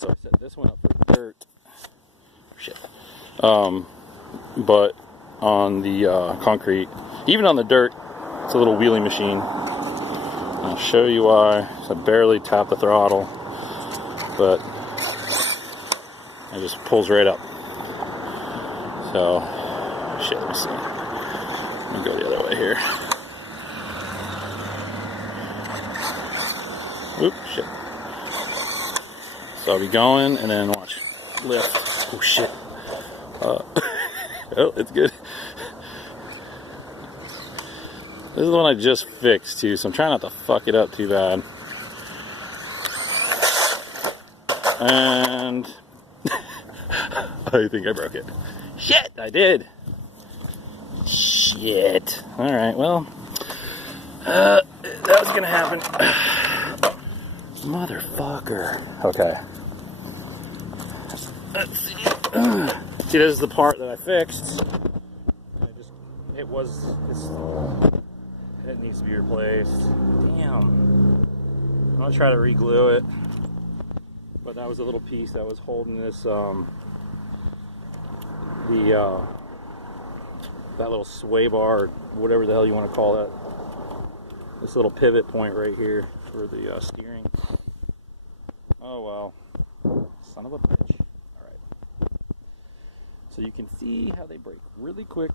So I set this one up for dirt. Shit. But on the concrete, even on the dirt, it's a little wheelie machine. I'll show you why. So I barely tap the throttle, but it just pulls right up. So, shit, let me see. Let me go the other way here. Oop, shit. So I'll be going, and then watch. Lift. Oh, shit. Oh, it's good. This is the one I just fixed, too, so I'm trying not to fuck it up too bad. And I think I broke it. Shit, I did. Shit. Alright, well, that was gonna happen. Motherfucker. Okay. Let's see. See, this is the part that I fixed. It needs to be replaced. Damn. I'm gonna try to re-glue it. But that was a little piece that was holding this, that little sway bar, or whatever the hell you want to call that. This little pivot point right here for the steering. Oh well. Son of a bitch. Alright. So you can see how they break really quick.